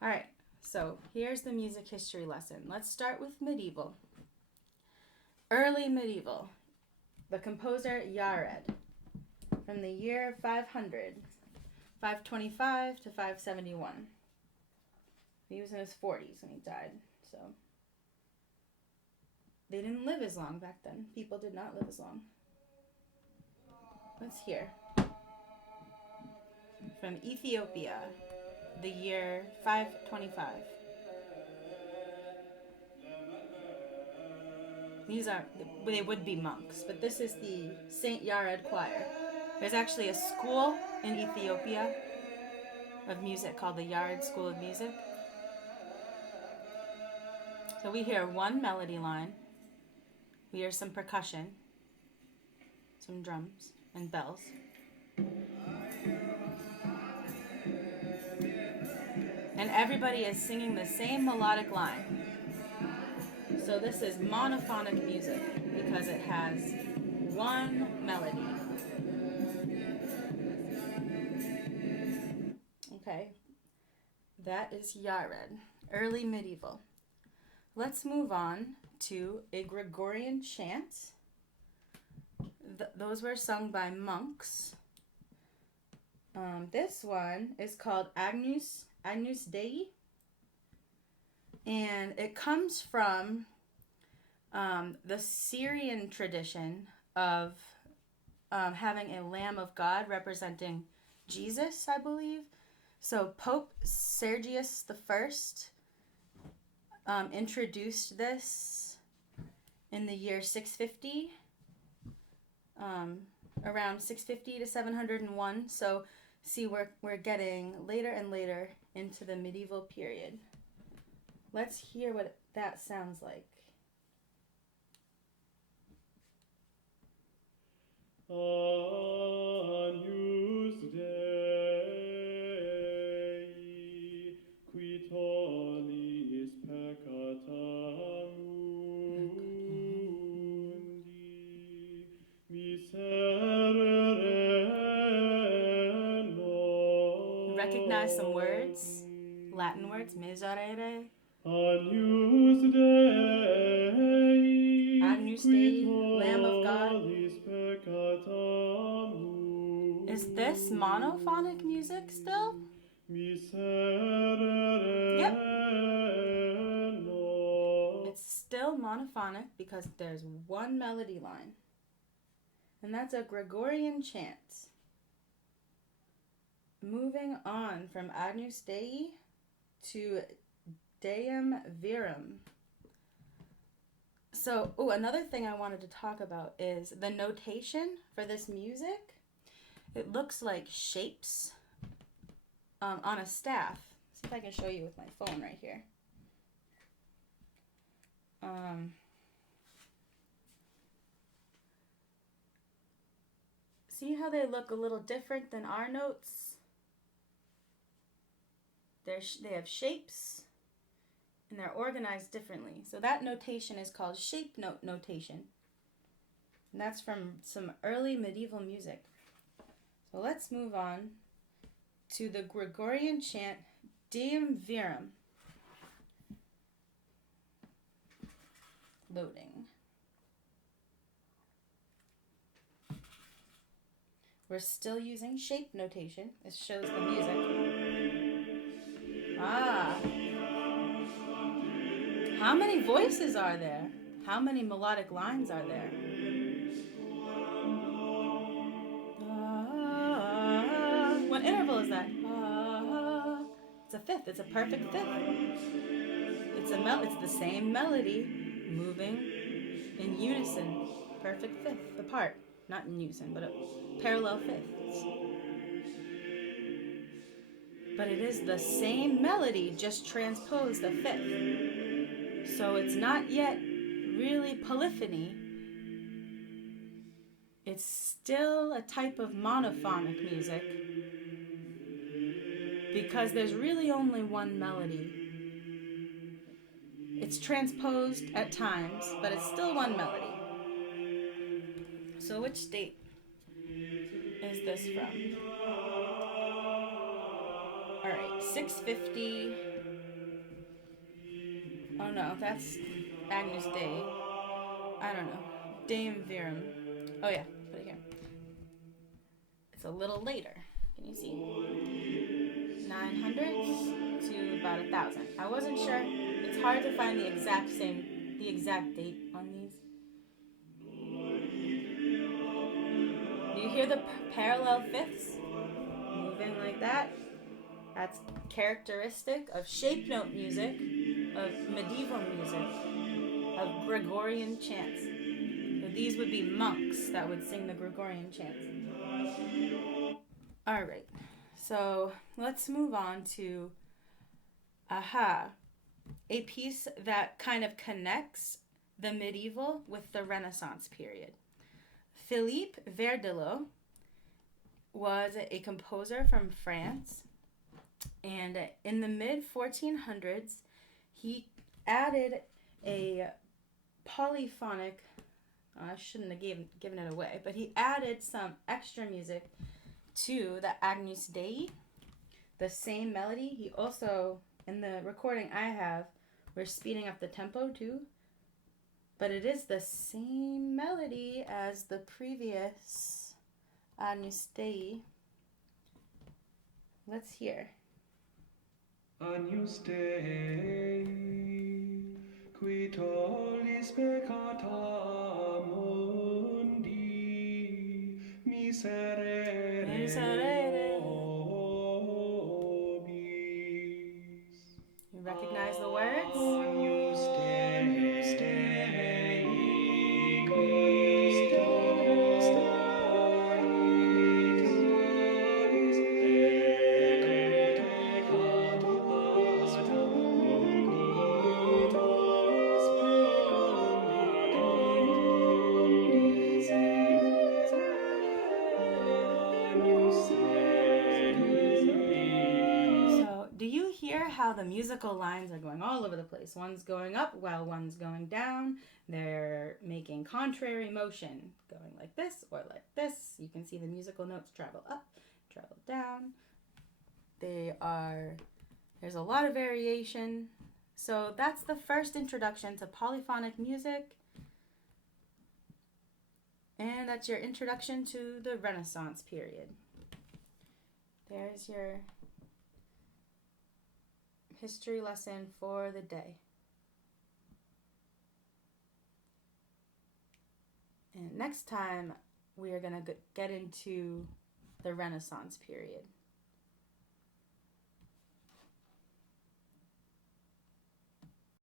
All right, so here's the music history lesson. Let's start with medieval. Early medieval. The composer Yared, from the year 500, 525 to 571. He was in his 40s when he died, so they didn't live as long back then. People did not live as long. Let's hear. From Ethiopia, the year 525. They would be monks, but this is the St. Yared Choir. There's actually a school in Ethiopia of music called the Yared School of Music. So we hear one melody line, we hear some percussion, some drums and bells. And everybody is singing the same melodic line. So this is monophonic music because it has one melody. Okay, that is Yared, early medieval. Let's move on to a Gregorian chant. Those were sung by monks. This one is called Agnus Dei, and it comes from the Syrian tradition of having a Lamb of God representing Jesus, I believe. So Pope Sergius I introduced this in the year 650, around 650 to 701. So see, we're getting later and later into the medieval period. Let's hear what that sounds like. Agnus Dei, qui tollis peccata mundi, miserere nobis. Recognize some words, Latin words, miserere. Agnus Dei, Agnus Dei, Lamb of God. Is this monophonic music still? Yep. It's still monophonic because there's one melody line. And that's a Gregorian chant. Moving on from Agnus Dei to Deum Virum. So, another thing I wanted to talk about is the notation for this music. It looks like shapes on a staff. See if I can show you with my phone right here. See how they look a little different than our notes? They have shapes and they're organized differently. So that notation is called shape note notation. And that's from some early medieval music. So let's move on to the Gregorian chant Deum Virum. Loading. We're still using shape notation. This shows the music. How many voices are there? How many melodic lines are there? What interval is that? It's a fifth. It's a perfect fifth. It's the same melody moving in unison. Perfect fifth apart. Not in unison, but a parallel fifths. But it is the same melody, just transposed a fifth. So it's not yet really polyphony. It's still a type of monophonic music because there's really only one melody. It's transposed at times, but it's still one melody. So which state is this from? All right, 650. Oh no, that's Agnus Dei. I don't know. Dame Virum. Oh yeah, put it here. It's a little later. Can you see? 900s to about 1,000. I wasn't sure. It's hard to find the exact date on these. Do you hear the parallel fifths moving like that? That's characteristic of shape note music, of medieval music, of Gregorian chants. So these would be monks that would sing the Gregorian chants. All right, so let's move on to a piece that kind of connects the medieval with the Renaissance period. Philippe Verdelot was a composer from France, and in the mid 1400s, he added a polyphonic. I shouldn't have given it away, but he added some extra music to the Agnus Dei, the same melody. He also, in the recording I have, we're speeding up the tempo too, but it is the same melody as the previous Agnus Dei. Let's hear. Agnus Dei, qui tollis peccata mundi, miserere nobis. You recognize the words? Agnus Dei, qui tollis Do you hear how the musical lines are going all over the place? One's going up while one's going down. They're making contrary motion, going like this or like this. You can see the musical notes travel up, travel down. There's a lot of variation. So that's the first introduction to polyphonic music. And that's your introduction to the Renaissance period. There's your history lesson for the day. And next time we are going to get into the Renaissance period.